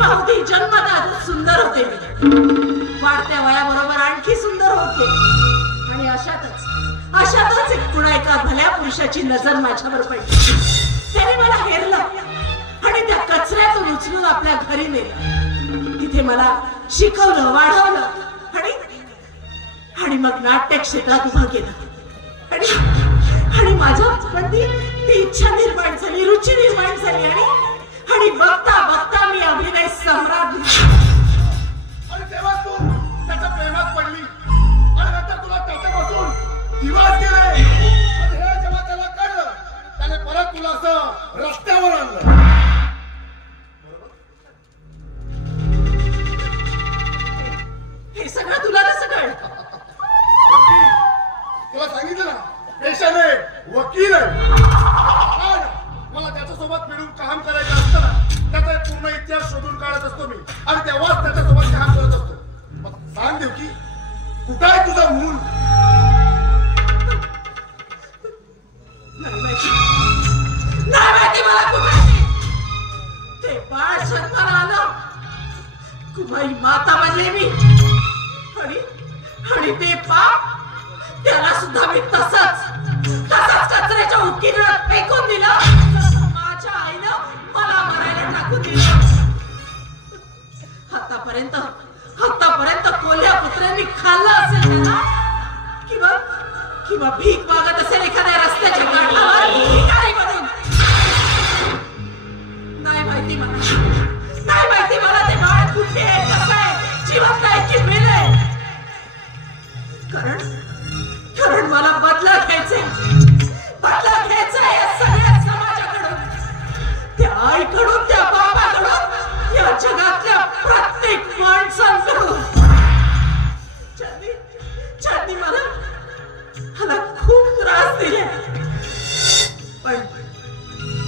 पाहती जन्मतःच सुंदर होते वाढत्या वयाबरोबर आणखी सुंदर होते आणि अशातच पुन्हा एका भल्या पुरुषाची नजर माझ्यावर पडली त्याने मला हेरलं आणि त्या कचऱ्यातून उचलून आपल्या घरी नेलं तिथे मला शिकवलं वाढवलं आणि मग नाट्य क्षेत्रात उभं केलं आणि माझ्या ती इच्छा निर्माण झाली रुची निर्माण झाली आणि बघता बघता मी अभिनय सम्राट आणि तेव्हा तू त्याच्या प्रेमात पडली आणि नंतर तुला त्याच्यापासून दिवस गेले आणि हे जेव्हा त्याला कळलं त्याने परत तुला असं रस्त्यावर आणलं हे सगळं तुला कसं कळलं तुला सांगितलं ना पेशाने वकील आहे मला त्याच्यासोबत मिळून काम करायचं असतं ना त्याचा पूर्ण इतिहास शोधून काढत असतो मी आणि तेव्हाच त्याच्यासोबत काम करत असतो मग सांग देव की कुठं आहे तुझं मूल नाही माहिती मला कुठे ते बाळ जन्माला आलं कुमाई माता बनले मी आणि ते पाप त्याला सुद्धा मी तसंच कचऱ्याच्या उकिरड्यात फेकून दिलं माझ्या आईनं मला मरायला टाकून दिलं आतापर्यंत कोल्ह्या पुत्रांनी खाल्लं असेल त्याला किंवा भीक मागत असेल एखाद्या रस्त्याच्या काठावर भिकारी बनून नाही माहिती मला ते बाळ कुठे आहे कसं आहे जिवंत आहे की मेलंय कारण मला बदला घ्यायचंय या सगळ्या समाजाकडून त्या आईकडून त्या बाबाकडून या जगातल्या प्रत्येक माणसांकडून ज्यांनी मला खूप त्रास दिले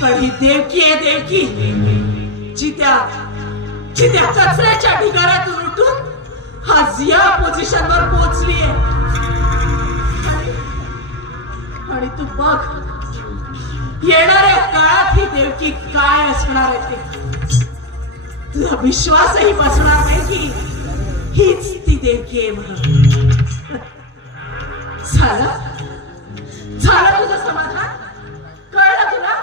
पण ही देवकी आहे देवकी जी त्या कचऱ्याच्या ढिगाऱ्यातून उठून आज या पोझिशनवर पोहोचली आहे आणि तू बघ येणाऱ्या काळात ही देवकी काय असणार आहे ते तुझा विश्वासही बसणार नाही की हीच ती देवकी आहे म्हणून झालं तुझं समाधान कळलं तुला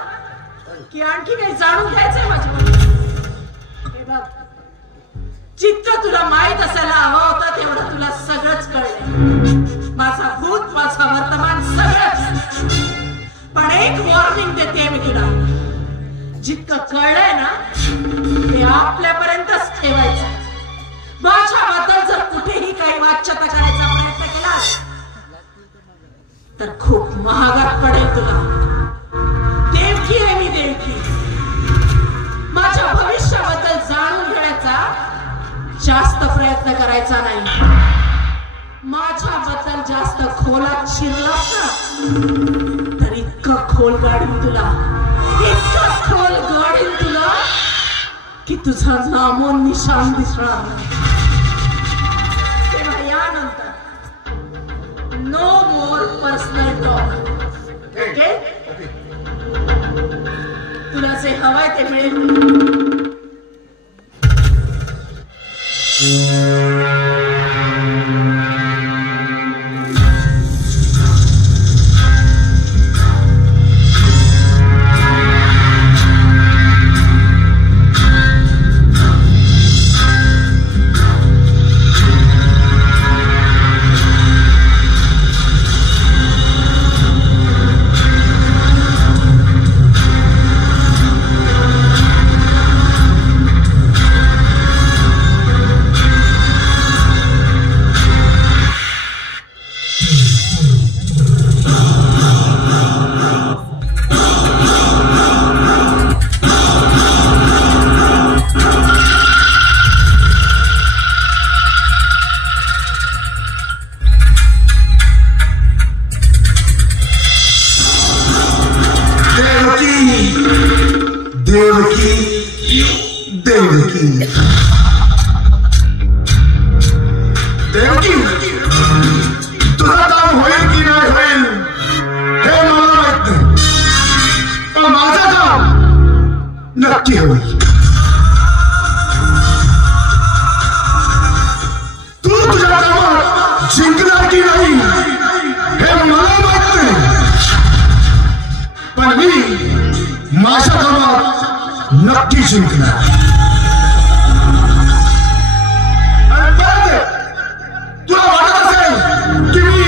की आणखी काही जाणून घ्यायचंय माझ्या हे बघ जितकं तुला माहित असायला हवं होतं तेवढं तुला सगळंच कळलंय माझा भूत माझा वर्तमान सगळंच पण एक वॉर्निंग देते मी तुला जितकं कळलंय ना ते आपल्यापर्यंतच ठेवायचं माझ्याबद्दल जर कुठेही काही वाच्यता करायचा प्रयत्न केला तर खूप महागात पडेल तुला देवकी आहे मी देवकी माझ्या भविष्याबद्दल जाणून घेण्याचा जास्त प्रयत्न करायचा नाही माझ्याबद्दल जास्त खोलात शिरलास ना तर इतकं खोल गाडीन तुला की तुझा नामो निशान दिसणार नाही तेव्हा यानंतर no more personal talk okay तुला जे हवंय ते मिळेल नक्की होईल माझ्या कामात नक्की जिंकणार. आणि परत तुला वाटत असेल की मी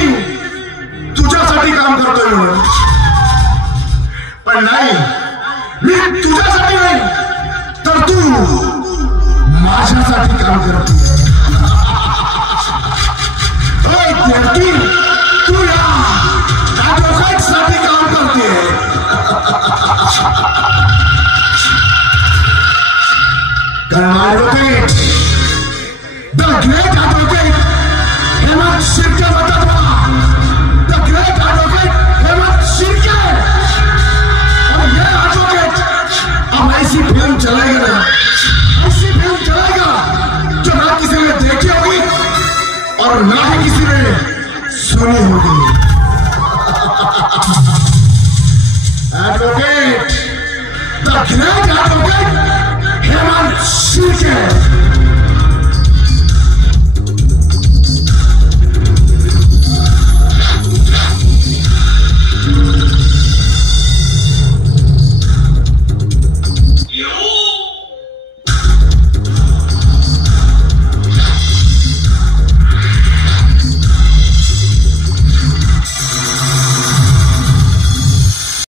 तुझ्यासाठी काम करतोय म्हणून, पण नाही, मी तुझ्यासाठी नाही तर तू माझ्यासाठी काम करतोय. तू या साठी काम करते. कारण advocate, the great advocate Hemant Shirke म्हणतात मला. The great advocate Hemant Shirke. और ये advocate अब ऐसी फिल्म चलाएगा ना